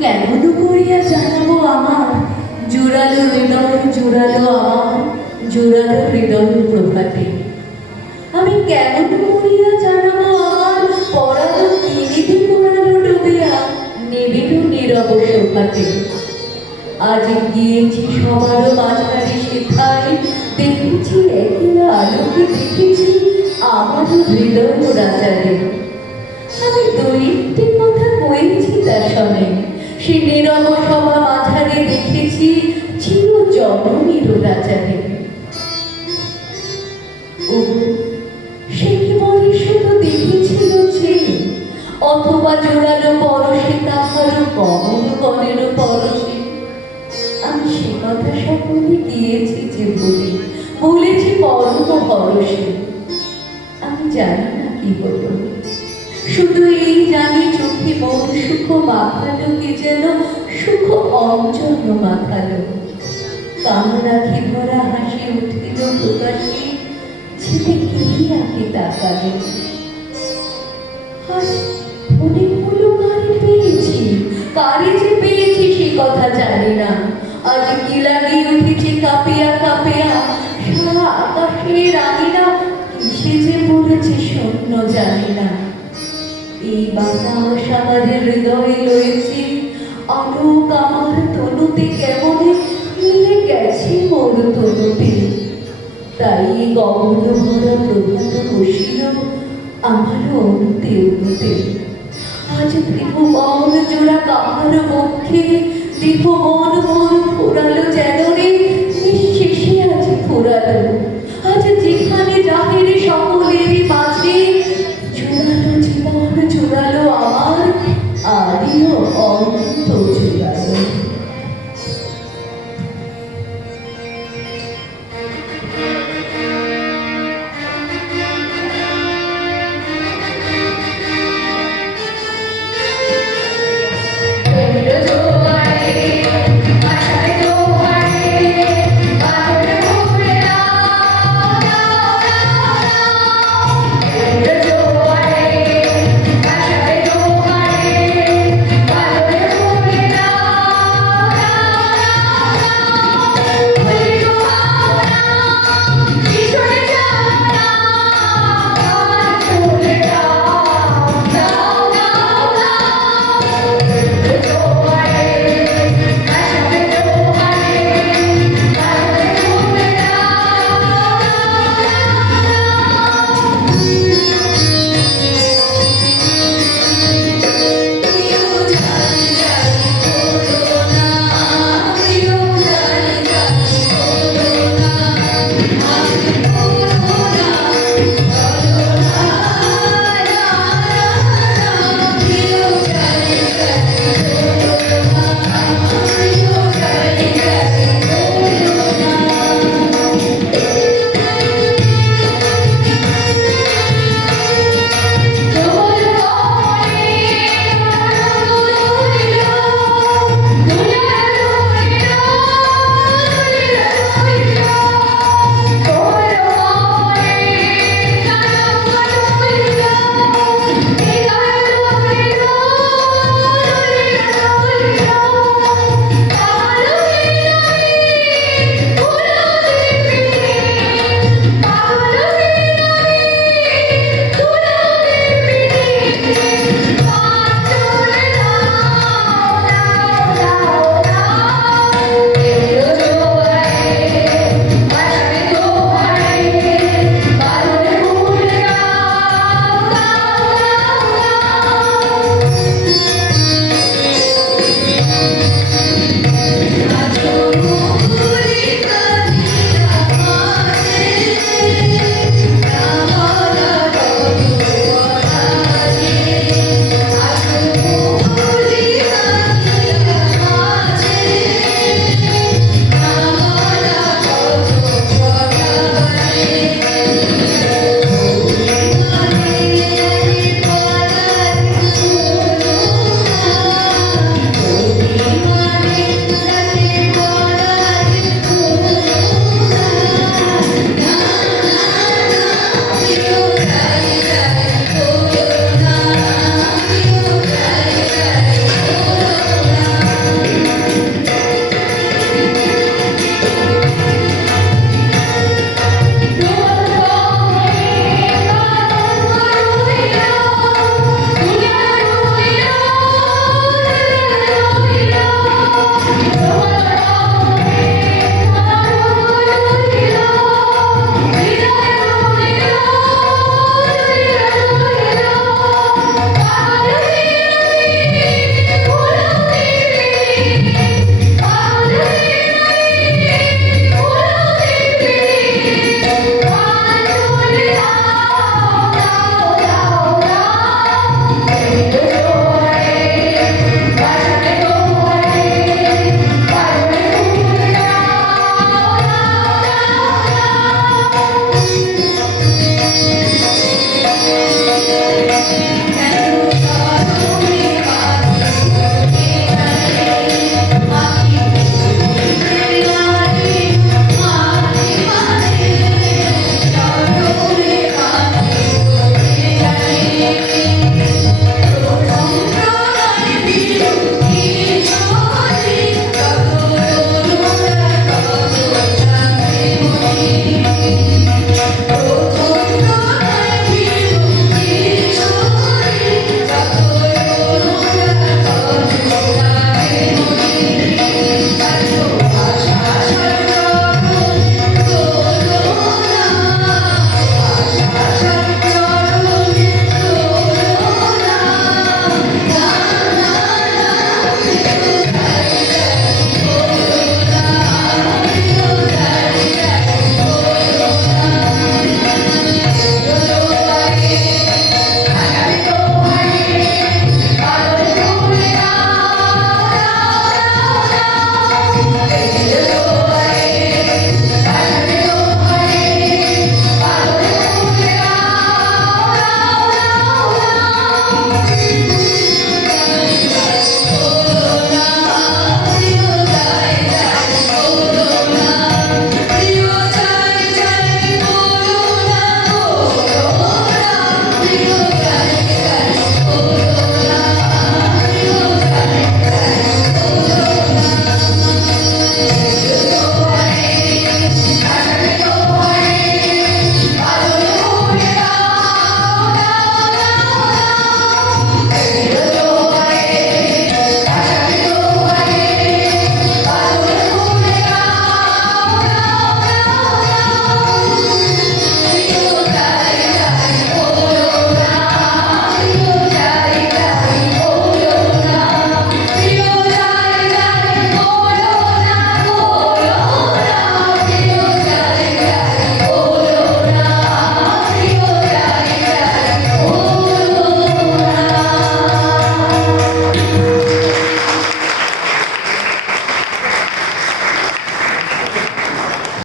কেমন করিয়া জানাবো আমার জোড়ালো হৃদয়, জোড়ালো আমার জোড়ালো হৃদয় প্রভাতে? আমি কেমন করিয়া জানাবো আমার পরানো নিবিড় পরানো ডুবিয়া নিবিড় নীরব শোভাতে? আজ গিয়েছি সবার মাঝারে সেথায়, দেখেছি একলা আলোকে, দেখেছি আমার হৃদয় রাজারে। আমি দু-একটি কথা কয়েছি তার সঙ্গে, সে নীরব সভা মাঝারে দেখেছি চির জননীর রাজারে। ও সে কি বলে শুধু দেখেছিল যে, অথবা জোড়ালো পরশে তাহার কমল বনের পরশে? আমি সে কথা সকলে গিয়েছি যে বলেছি পরম ভরসে। আমি জানি না কি হলো, শুধু এই জানি চোখে মন সুখ মাখালো, কি যেন সুখ অঞ্চল মাখালো। কামড় রাখি ভরা হাসি উঠিল প্রকাশে, ছেলে কি আঁকে তাকালো। আজ মনে হলো কারে পেয়েছি, কারে যে পেয়েছি সে কথা জানি না। আজ কি লাগে উঠেছে কাঁপিয়া কাঁপিয়া, সারা আকাশের আঙিনা কিসে যে পড়েছে শূন্য জানি না। এই বাতাস আমাদের হৃদয়ে রয়েছে, আলোক আমার তনুতে কেমনে মিলে গেছে মোর তনুতে। তাই গগন ভরা প্রভাত বসিল আমার অনুতে অনুতে। আজ ত্রিভুবন জোড়া কাহার মুখে ত্রিভুবন মোর ফুরালো